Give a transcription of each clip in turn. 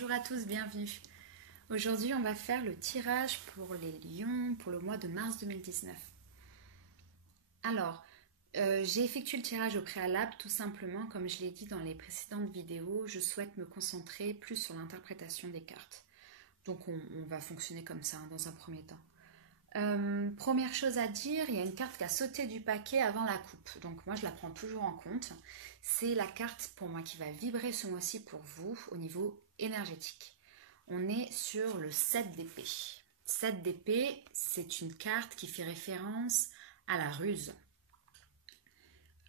Bonjour à tous, bienvenue. Aujourd'hui, on va faire le tirage pour les lions pour le mois de mars 2019. Alors, j'ai effectué le tirage au préalable tout simplement, comme je l'ai dit dans les précédentes vidéos, je souhaite me concentrer plus sur l'interprétation des cartes. Donc on va fonctionner comme ça dans un premier temps. Première chose à dire, il y a une carte qui a sauté du paquet avant la coupe. Donc moi je la prends toujours en compte. C'est la carte pour moi qui va vibrer ce mois-ci pour vous au niveau énergétique. On est sur le 7 d'épée. 7 d'épée, c'est une carte qui fait référence à la ruse.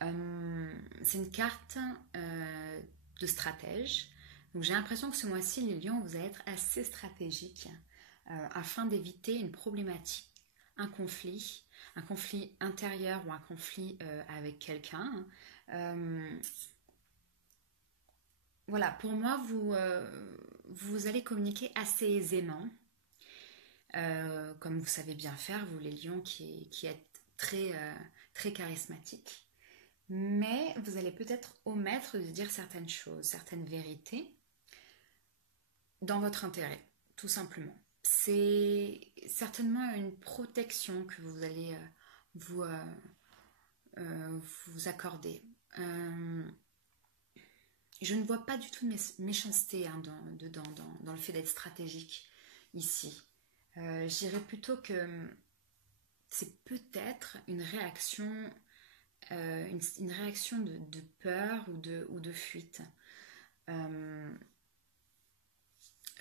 C'est une carte de stratège. Donc j'ai l'impression que ce mois-ci, les lions, vous allez être assez stratégiques afin d'éviter une problématique, un conflit intérieur ou un conflit avec quelqu'un. Voilà, pour moi, vous allez communiquer assez aisément, comme vous savez bien faire, vous les lions qui êtes très charismatiques. Mais vous allez peut-être omettre de dire certaines choses, certaines vérités dans votre intérêt, tout simplement. C'est certainement une protection que vous allez vous, vous accorder. Je ne vois pas du tout de méchanceté dans le fait d'être stratégique ici. Je dirais plutôt que c'est peut-être une réaction, une réaction de peur ou de fuite.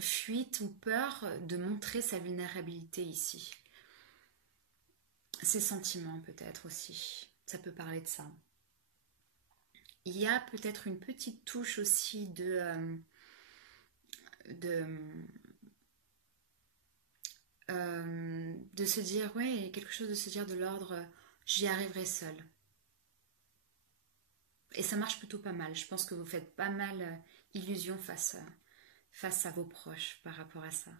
Fuite ou peur de montrer sa vulnérabilité ici. Ses sentiments peut-être aussi. Ça peut parler de ça. Il y a peut-être une petite touche aussi de se dire, ouais, quelque chose de se dire de l'ordre, j'y arriverai seule. Et ça marche plutôt pas mal. Je pense que vous faites pas mal illusion face à vos proches par rapport à ça.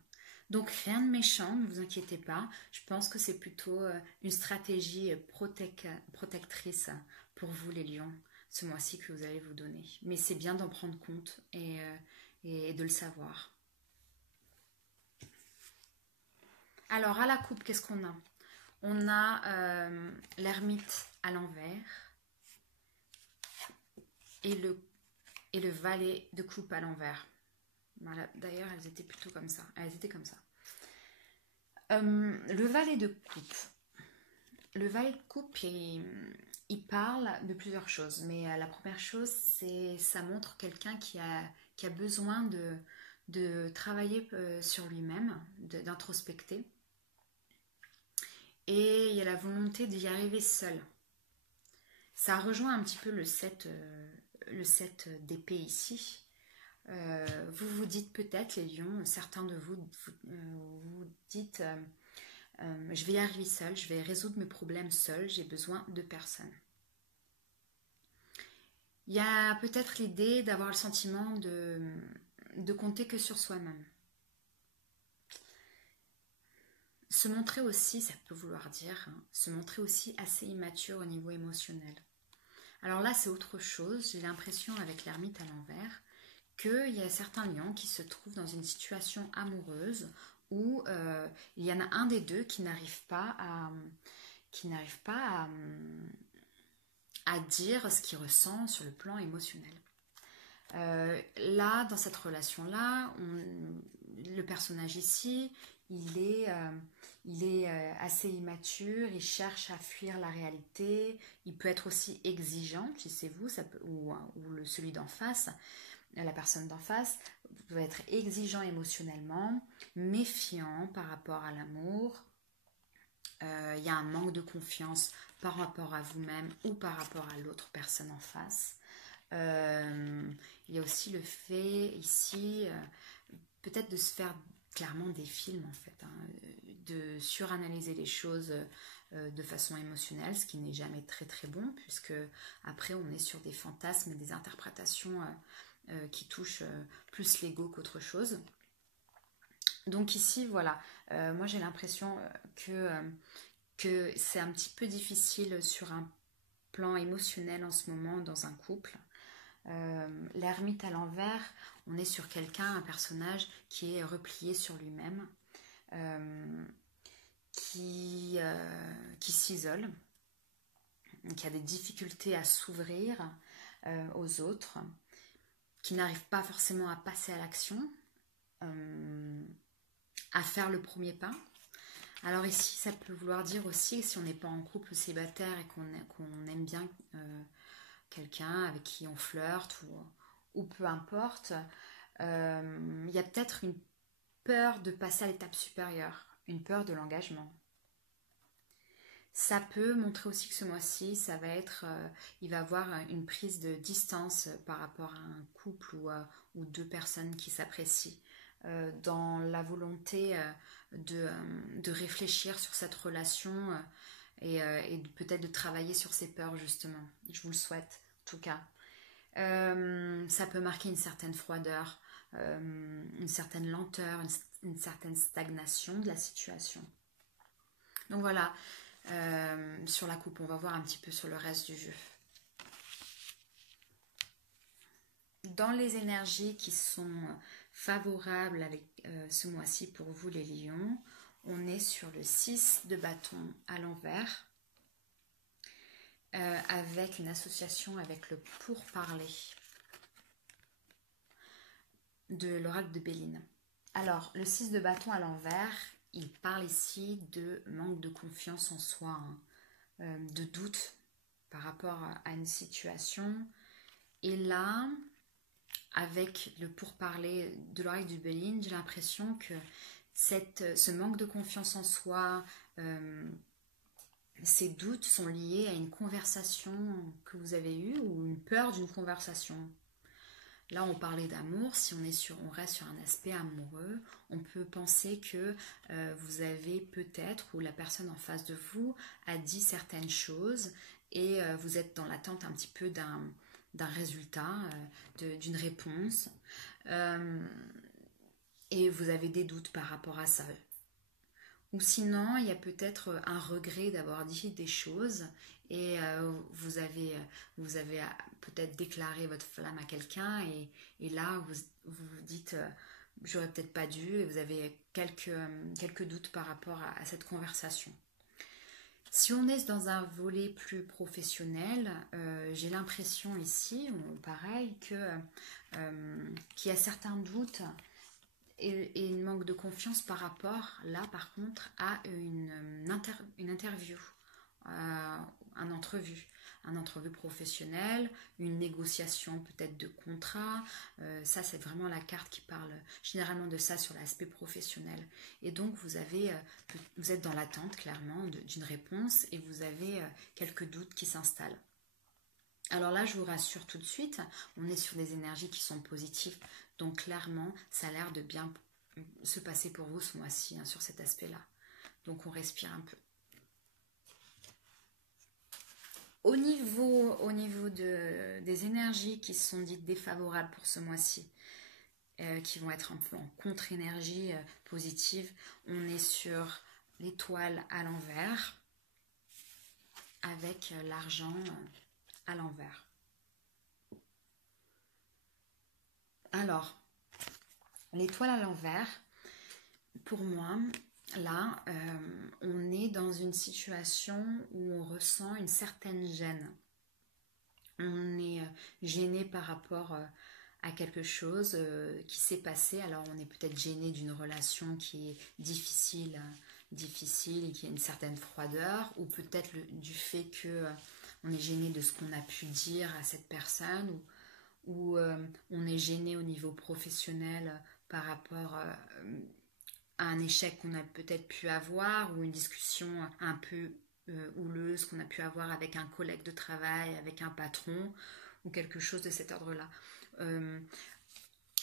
Donc rien de méchant, ne vous inquiétez pas. Je pense que c'est plutôt une stratégie protectrice pour vous les lions ce mois-ci que vous allez vous donner. Mais c'est bien d'en prendre compte et de le savoir. Alors à la coupe, qu'est-ce qu'on a? On a l'ermite à l'envers et le valet de coupe à l'envers. Voilà, d'ailleurs, elles étaient plutôt comme ça. Elles étaient comme ça. Le valet de coupe. Le valet de coupe, il parle de plusieurs choses. Mais la première chose, c'est ça montre quelqu'un qui a besoin de travailler sur lui-même, d'introspecter. Et il y a la volonté d'y arriver seul. Ça rejoint un petit peu le 7 d'épée ici. Vous vous dites peut-être, les lions, certains de vous dites je vais y arriver seul, je vais résoudre mes problèmes seul, j'ai besoin de personne. Il y a peut-être l'idée d'avoir le sentiment de compter que sur soi-même. Se montrer aussi, ça peut vouloir dire, se montrer aussi assez immature au niveau émotionnel. Alors là, c'est autre chose, j'ai l'impression avec l'ermite à l'envers, qu'il y a certains lions qui se trouvent dans une situation amoureuse où il y en a un des deux qui n'arrive pas à dire ce qu'il ressent sur le plan émotionnel. Là, dans cette relation-là, le personnage ici, il est assez immature, il cherche à fuir la réalité, il peut être aussi exigeant, si c'est vous, ou celui d'en face, la personne d'en face, vous pouvez être exigeant émotionnellement, méfiant par rapport à l'amour. Il y a un manque de confiance par rapport à vous-même ou par rapport à l'autre personne en face. Il y a aussi le fait ici, peut-être de se faire clairement des films en fait, de suranalyser les choses de façon émotionnelle, ce qui n'est jamais très très bon, puisque après on est sur des fantasmes et des interprétations qui touchent plus l'ego qu'autre chose. Donc ici, voilà, moi j'ai l'impression que c'est un petit peu difficile sur un plan émotionnel en ce moment dans un couple. L'ermite à l'envers, on est sur quelqu'un, un personnage qui est replié sur lui-même, qui s'isole, qui a des difficultés à s'ouvrir aux autres, qui n'arrive pas forcément à passer à l'action, à faire le premier pas. Alors ici, ça peut vouloir dire aussi, si on n'est pas en couple célibataire et qu'on aime bien quelqu'un avec qui on flirte ou peu importe, il y a peut-être une peur de passer à l'étape supérieure, une peur de l'engagement. Ça peut montrer aussi que ce mois-ci, ça va être, il va avoir une prise de distance par rapport à un couple ou deux personnes qui s'apprécient, dans la volonté de réfléchir sur cette relation et peut-être de travailler sur ses peurs justement. Je vous le souhaite en tout cas. Ça peut marquer une certaine froideur, une certaine lenteur, une certaine stagnation de la situation. Donc voilà. Sur la coupe, on va voir un petit peu sur le reste du jeu. Dans les énergies qui sont favorables avec ce mois-ci pour vous les lions, on est sur le 6 de bâton à l'envers, avec une association avec le pourparler de l'oracle de Béline. Alors, le 6 de bâton à l'envers, il parle ici de manque de confiance en soi, de doute par rapport à une situation. Et là, avec le pourparler de l'oracle du Béline, j'ai l'impression que ce manque de confiance en soi, ces doutes sont liés à une conversation que vous avez eue ou une peur d'une conversation. Là, on parlait d'amour. Si on reste sur un aspect amoureux, on peut penser que vous avez peut-être, ou la personne en face de vous a dit certaines choses et vous êtes dans l'attente un petit peu d'un résultat, d'une réponse. Et vous avez des doutes par rapport à ça. Ou sinon, il y a peut-être un regret d'avoir dit des choses et vous avez peut-être déclaré votre flamme à quelqu'un et là, vous vous dites j'aurais peut-être pas dû et vous avez quelques doutes par rapport à cette conversation. Si on est dans un volet plus professionnel, j'ai l'impression ici, pareil, qu'il y a certains doutes et une manque de confiance par rapport, là par contre, à une interview, un entrevue professionnelle, une négociation peut-être de contrat. Ça, c'est vraiment la carte qui parle généralement de ça sur l'aspect professionnel. Et donc, vous êtes dans l'attente clairement d'une réponse et vous avez quelques doutes qui s'installent. Alors là, je vous rassure tout de suite, on est sur des énergies qui sont positives. Donc clairement, ça a l'air de bien se passer pour vous ce mois-ci, sur cet aspect-là. Donc on respire un peu. Au niveau des énergies qui sont dites défavorables pour ce mois-ci, qui vont être un peu en contre-énergie positive, on est sur l'étoile à l'envers, avec l'argent à l'envers. Alors, l'étoile à l'envers, pour moi, là, on est dans une situation où on ressent une certaine gêne. On est gêné par rapport à quelque chose qui s'est passé. Alors, on est peut-être gêné d'une relation qui est difficile et qui a une certaine froideur, ou peut-être du fait que on est gêné de ce qu'on a pu dire à cette personne, ou on est gêné au niveau professionnel par rapport à un échec qu'on a peut-être pu avoir, ou une discussion un peu houleuse qu'on a pu avoir avec un collègue de travail, avec un patron, ou quelque chose de cet ordre-là.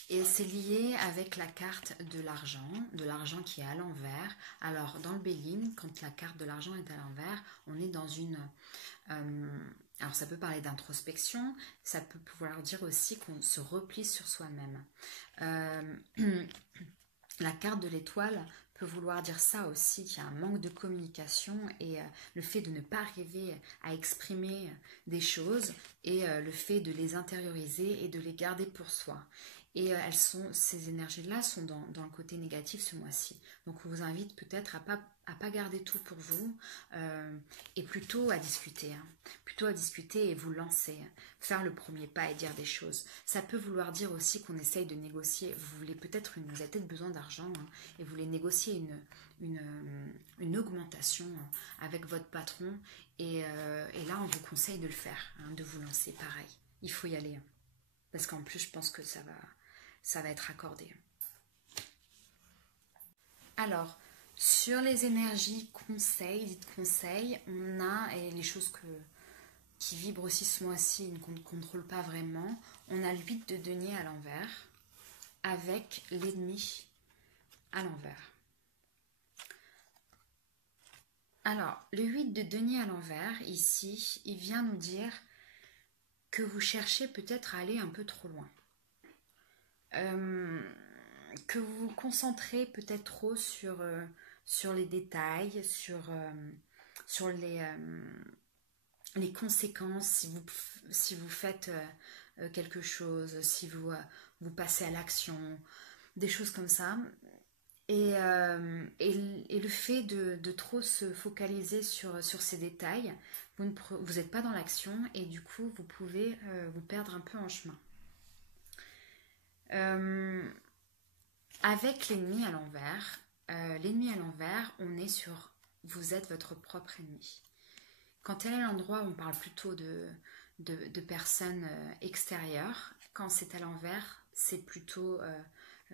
Et c'est lié avec la carte de l'argent qui est à l'envers. Alors, dans le Béline, quand la carte de l'argent est à l'envers, on est dans une... alors, ça peut parler d'introspection, ça peut pouvoir dire aussi qu'on se replie sur soi-même. La carte de l'étoile peut vouloir dire ça aussi, qu'il y a un manque de communication et le fait de ne pas arriver à exprimer des choses et le fait de les intérioriser et de les garder pour soi. Et ces énergies-là sont dans le côté négatif ce mois-ci. Donc on vous invite peut-être à pas garder tout pour vous et plutôt à discuter. Plutôt à discuter et vous lancer. Faire le premier pas et dire des choses. Ça peut vouloir dire aussi qu'on essaye de négocier. Vous avez peut-être besoin d'argent et vous voulez négocier une augmentation avec votre patron. Et là, on vous conseille de le faire, de vous lancer pareil. Il faut y aller. Parce qu'en plus, je pense que ça va être accordé. Alors, sur les énergies dites conseils, on a, et les choses qui vibrent aussi ce mois-ci, qu'on ne contrôle pas vraiment, on a le 8 de denier à l'envers, avec l'ennemi à l'envers. Alors, le 8 de denier à l'envers, ici, il vient nous dire que vous cherchez peut-être à aller un peu trop loin. Que vous vous concentrez peut-être trop sur les détails, sur les conséquences si vous faites quelque chose, si vous passez à l'action, des choses comme ça. Et le fait de trop se focaliser sur ces détails, vous n'êtes pas dans l'action et du coup vous pouvez vous perdre un peu en chemin. Avec l'ennemi à l'envers, on est sur vous êtes votre propre ennemi. Quand elle est à l'endroit, on parle plutôt de personnes extérieures. Quand c'est à l'envers, c'est plutôt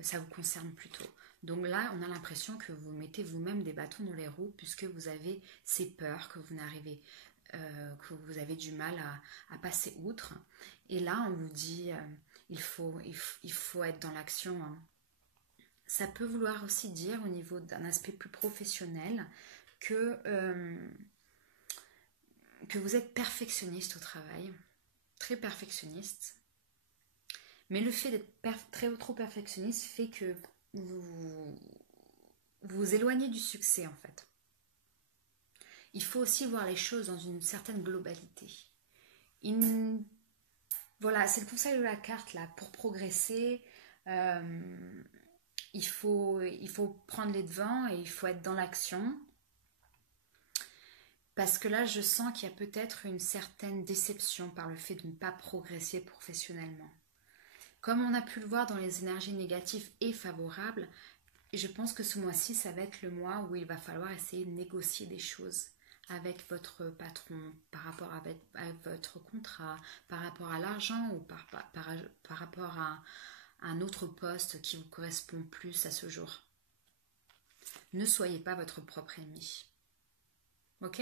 ça vous concerne plutôt. Donc là, on a l'impression que vous mettez vous-même des bâtons dans les roues puisque vous avez ces peurs que vous avez du mal à passer outre. Et là, on vous dit il faut être dans l'action. Ça peut vouloir aussi dire au niveau d'un aspect plus professionnel que vous êtes perfectionniste au travail, très perfectionniste. Mais le fait d'être trop perfectionniste fait que vous vous éloignez du succès en fait. Il faut aussi voir les choses dans une certaine globalité. Voilà, c'est le conseil de la carte là. Pour progresser, il faut prendre les devants et il faut être dans l'action. Parce que là, je sens qu'il y a peut-être une certaine déception par le fait de ne pas progresser professionnellement. Comme on a pu le voir dans les énergies négatives et favorables, je pense que ce mois-ci, ça va être le mois où il va falloir essayer de négocier des choses avec votre patron, par rapport à votre contrat, par rapport à l'argent ou par rapport à un autre poste qui vous correspond plus à ce jour. Ne soyez pas votre propre ennemi. Ok ?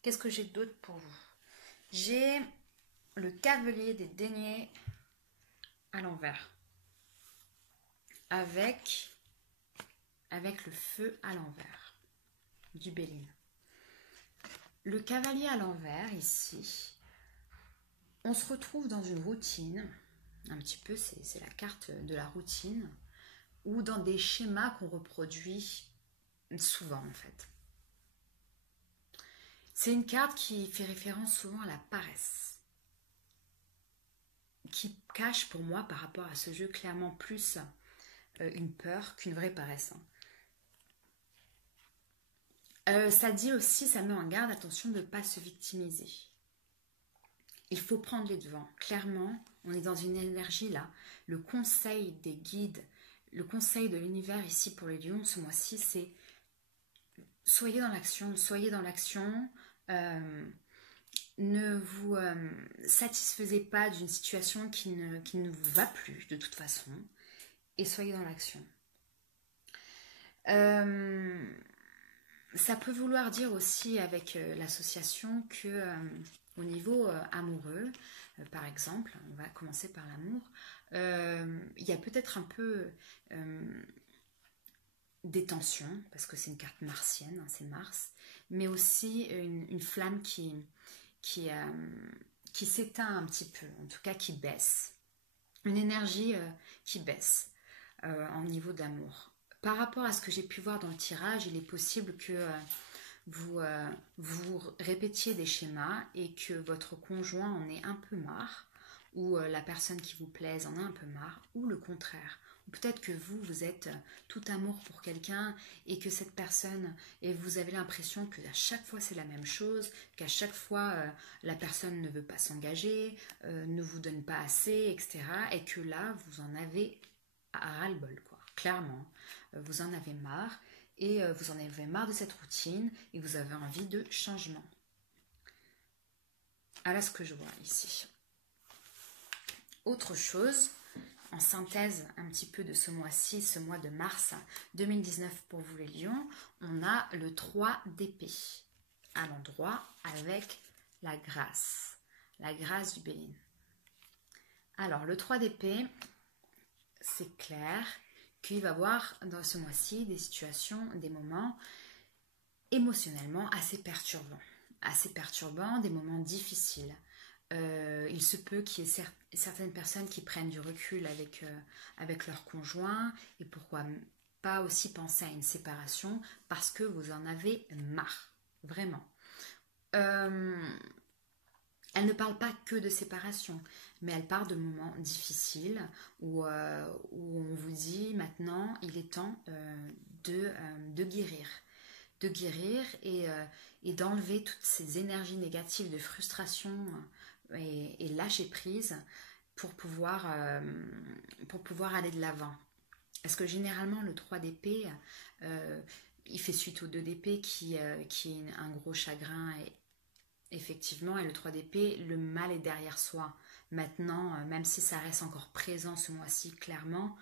Qu'est-ce que j'ai d'autre pour vous ? J'ai le cavalier des deniers à l'envers. Avec le feu à l'envers. Du Béline. Le cavalier à l'envers, ici, on se retrouve dans une routine, un petit peu, c'est la carte de la routine, ou dans des schémas qu'on reproduit souvent en fait. C'est une carte qui fait référence souvent à la paresse, qui cache pour moi par rapport à ce jeu clairement plus une peur qu'une vraie paresse. Ça dit aussi, ça met en garde, attention de ne pas se victimiser. Il faut prendre les devants. Clairement, on est dans une énergie là. Le conseil des guides, le conseil de l'univers ici pour les lions ce mois-ci, c'est soyez dans l'action, ne vous satisfaisez pas d'une situation qui ne vous va plus de toute façon et soyez dans l'action. Ça peut vouloir dire aussi avec l'association que au niveau amoureux, par exemple, on va commencer par l'amour, il y a peut-être un peu des tensions, parce que c'est une carte martienne, c'est Mars, mais aussi une flamme qui s'éteint un petit peu, en tout cas qui baisse. Une énergie qui baisse. en niveau d'amour. Par rapport à ce que j'ai pu voir dans le tirage, il est possible que vous répétiez des schémas et que votre conjoint en ait un peu marre, ou la personne qui vous plaise en a un peu marre, ou le contraire. Peut-être que vous êtes tout amour pour quelqu'un et que cette personne, et vous avez l'impression qu'à chaque fois c'est la même chose, qu'à chaque fois la personne ne veut pas s'engager, ne vous donne pas assez, etc. Et que là, vous en avez à ras-le-bol, quoi. Clairement, vous en avez marre et vous en avez marre de cette routine et vous avez envie de changement. Voilà ce que je vois ici. Autre chose, en synthèse un petit peu de ce mois-ci, ce mois de mars 2019 pour vous les lions, on a le 3 d'épée à l'endroit avec la grâce du Béline. Alors le 3 d'épée, c'est clair qu'il va y avoir dans ce mois-ci des situations, des moments émotionnellement assez perturbants, des moments difficiles. Il se peut qu'il y ait certaines personnes qui prennent du recul avec leur conjoint et pourquoi pas aussi penser à une séparation parce que vous en avez marre, vraiment. Elle ne parle pas que de séparation, mais elle parle de moments difficiles où on vous dit maintenant il est temps de guérir. De guérir et d'enlever toutes ces énergies négatives de frustration et lâcher prise pour pouvoir aller de l'avant. Parce que généralement le 3 d'épée, il fait suite au 2 d'épée qui est un gros chagrin effectivement, et le 3 d'épée, le mal est derrière soi. Maintenant, même si ça reste encore présent ce mois-ci, clairement,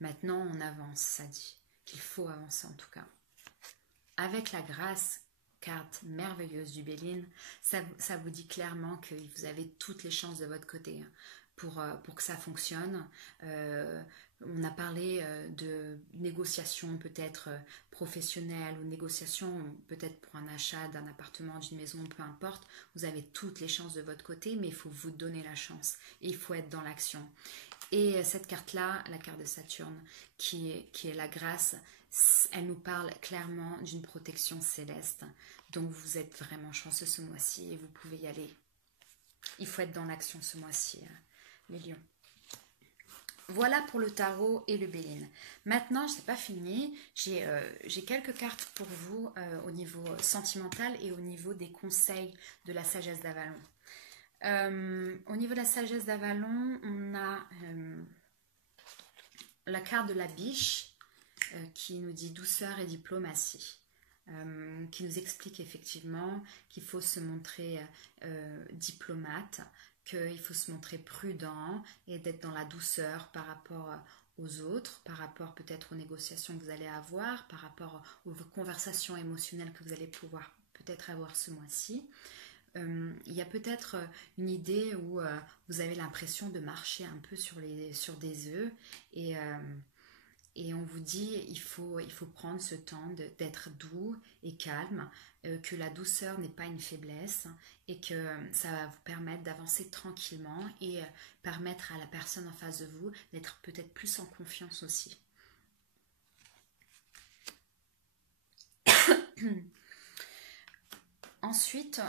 maintenant on avance, ça dit qu'il faut avancer en tout cas. Avec la grâce, carte merveilleuse du Béline, ça vous dit clairement que vous avez toutes les chances de votre côté pour que ça fonctionne. On a parlé de négociations peut-être professionnelles ou négociations peut-être pour un achat d'un appartement, d'une maison, peu importe. Vous avez toutes les chances de votre côté, mais il faut vous donner la chance et il faut être dans l'action. Et cette carte-là, la carte de Saturne, qui est la grâce, elle nous parle clairement d'une protection céleste. Donc vous êtes vraiment chanceux ce mois-ci et vous pouvez y aller. Il faut être dans l'action ce mois-ci, les lions. Voilà pour le tarot et le Béline. Maintenant, je n'ai pas fini. J'ai quelques cartes pour vous au niveau sentimental et au niveau des conseils de la sagesse d'Avalon. Au niveau de la sagesse d'Avalon, on a la carte de la biche qui nous dit douceur et diplomatie. Qui nous explique effectivement qu'il faut se montrer diplomate, qu'il faut se montrer prudent et d'être dans la douceur par rapport aux autres, par rapport peut-être aux négociations que vous allez avoir, par rapport aux conversations émotionnelles que vous allez pouvoir peut-être avoir ce mois-ci. Il y a peut-être une idée où vous avez l'impression de marcher un peu sur des œufs et on vous dit il faut prendre ce temps d'être doux et calme, que la douceur n'est pas une faiblesse et que ça va vous permettre d'avancer tranquillement et permettre à la personne en face de vous d'être peut-être plus en confiance aussi. Ensuite,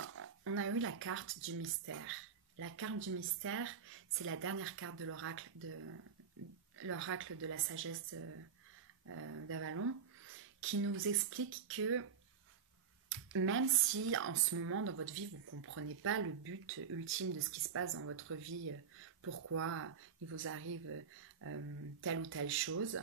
on a eu la carte du mystère. La carte du mystère, c'est la dernière carte de l'oracle de la sagesse d'Avalon, qui nous explique que même si en ce moment dans votre vie vous ne comprenez pas le but ultime de ce qui se passe dans votre vie, pourquoi il vous arrive telle ou telle chose,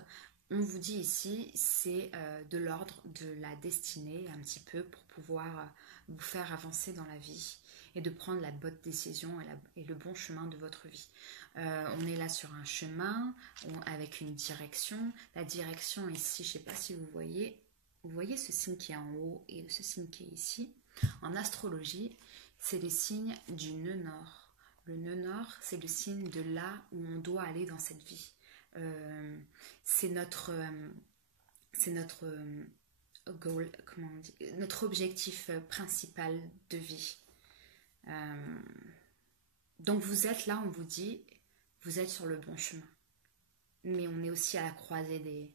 on vous dit ici c'est de l'ordre de la destinée un petit peu pour pouvoir vous faire avancer dans la vie et de prendre la bonne décision et le bon chemin de votre vie. On est là sur un chemin avec une direction. La direction ici, je ne sais pas si vous voyez ce signe qui est en haut et ce signe qui est ici. En astrologie, c'est les signes du nœud nord. Le nœud nord, c'est le signe de là où on doit aller dans cette vie. C'est notre goal, comment on dit, notre objectif principal de vie. Donc vous êtes là, on vous dit, vous êtes sur le bon chemin. mais on est aussi à la croisée des...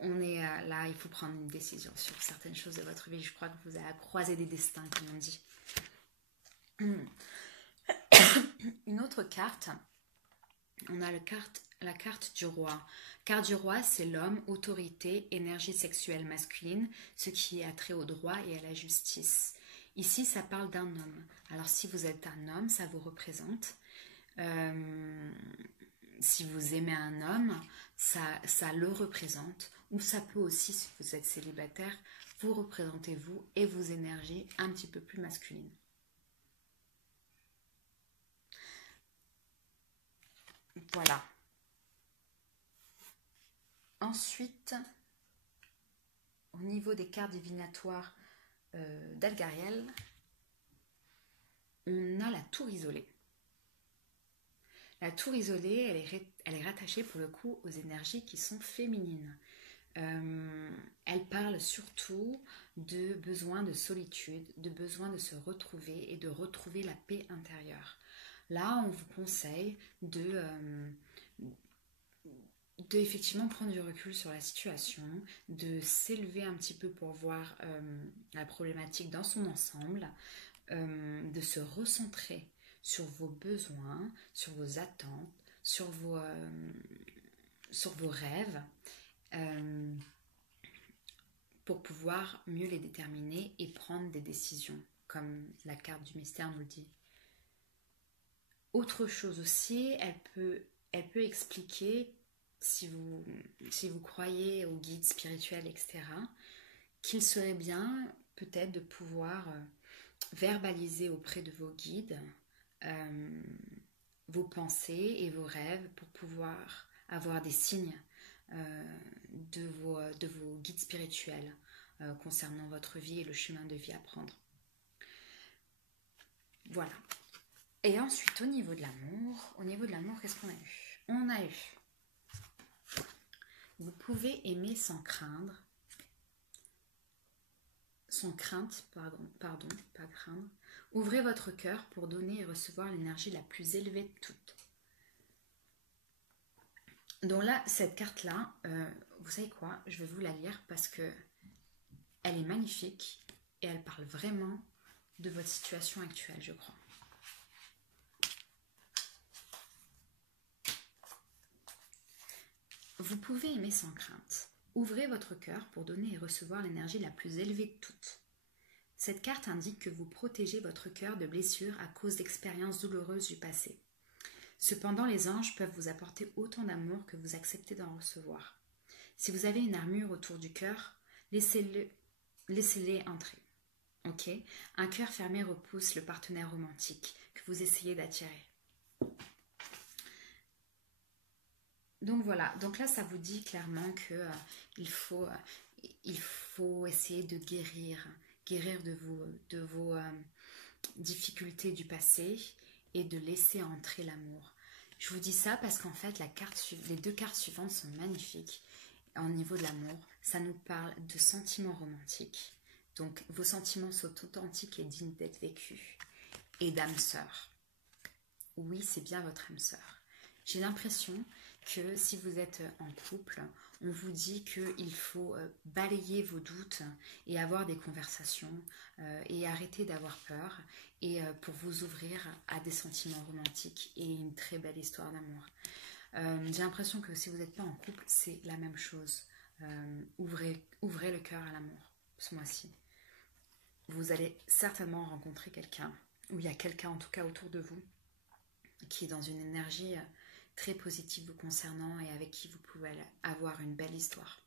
on est là, il faut prendre une décision sur certaines choses de votre vie. Je crois que vous êtes à la croisée des destins, comme on dit. Une autre carte, on a la carte du roi. Carte du roi, c'est l'homme, autorité, énergie sexuelle masculine, ce qui est attrait au droit et à la justice. Ici, ça parle d'un homme. Alors, si vous êtes un homme, ça vous représente. Si vous aimez un homme, ça le représente. Ou ça peut aussi, si vous êtes célibataire, vous représentez vous et vos énergies un petit peu plus masculines. Voilà. Ensuite, au niveau des cartes divinatoires d'Algariel, on a la tour isolée. La tour isolée, elle est rattachée pour le coup aux énergies qui sont féminines. Elle parle surtout de besoin de solitude, de besoin de se retrouver et de retrouver la paix intérieure. Là, on vous conseille de effectivement prendre du recul sur la situation, de s'élever un petit peu pour voir la problématique dans son ensemble, de se recentrer sur vos besoins, sur vos attentes, sur vos rêves, pour pouvoir mieux les déterminer et prendre des décisions, comme la carte du mystère nous le dit. Autre chose aussi, elle peut expliquer, si vous croyez aux guides spirituels, etc., qu'il serait bien peut-être de pouvoir verbaliser auprès de vos guides vos pensées et vos rêves pour pouvoir avoir des signes de vos guides spirituels concernant votre vie et le chemin de vie à prendre. Voilà. Et ensuite, au niveau de l'amour, qu'est-ce qu'on a eu? On a eu: vous pouvez aimer sans craindre, sans crainte, pardon, pas craindre. Ouvrez votre cœur pour donner et recevoir l'énergie la plus élevée de toutes. Donc là, cette carte-là, vous savez quoi? Je vais vous la lire parce que elle est magnifique et elle parle vraiment de votre situation actuelle, je crois. Vous pouvez aimer sans crainte. Ouvrez votre cœur pour donner et recevoir l'énergie la plus élevée de toutes. Cette carte indique que vous protégez votre cœur de blessures à cause d'expériences douloureuses du passé. Cependant, les anges peuvent vous apporter autant d'amour que vous acceptez d'en recevoir. Si vous avez une armure autour du cœur, laissez-les entrer. Ok? Un cœur fermé repousse le partenaire romantique que vous essayez d'attirer. Donc voilà, donc là ça vous dit clairement que il faut essayer de guérir de vos difficultés du passé et de laisser entrer l'amour. Je vous dis ça parce qu'en fait les deux cartes suivantes sont magnifiques. Au niveau de l'amour, ça nous parle de sentiments romantiques. Donc vos sentiments sont authentiques et dignes d'être vécus. Et d'âme sœur. Oui, c'est bien votre âme sœur. J'ai l'impression que si vous êtes en couple, on vous dit qu'il faut balayer vos doutes et avoir des conversations et arrêter d'avoir peur et pour vous ouvrir à des sentiments romantiques et une très belle histoire d'amour. J'ai l'impression que si vous n'êtes pas en couple, c'est la même chose. Ouvrez le cœur à l'amour ce mois-ci. Vous allez certainement rencontrer quelqu'un, ou il y a quelqu'un en tout cas autour de vous, qui est dans une énergie très positive vous concernant et avec qui vous pouvez avoir une belle histoire.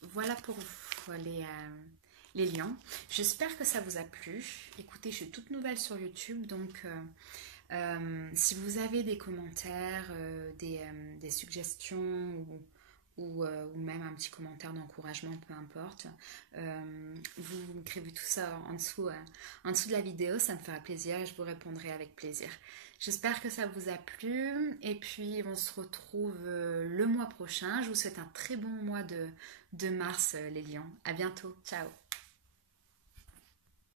Voilà pour les lions. J'espère que ça vous a plu. Écoutez, je suis toute nouvelle sur YouTube, donc si vous avez des commentaires, des suggestions ou même un petit commentaire d'encouragement, peu importe, vous m'écrivez tout ça en dessous de la vidéo, ça me fera plaisir et je vous répondrai avec plaisir. J'espère que ça vous a plu et puis on se retrouve le mois prochain. Je vous souhaite un très bon mois de mars, les lions. À bientôt, ciao.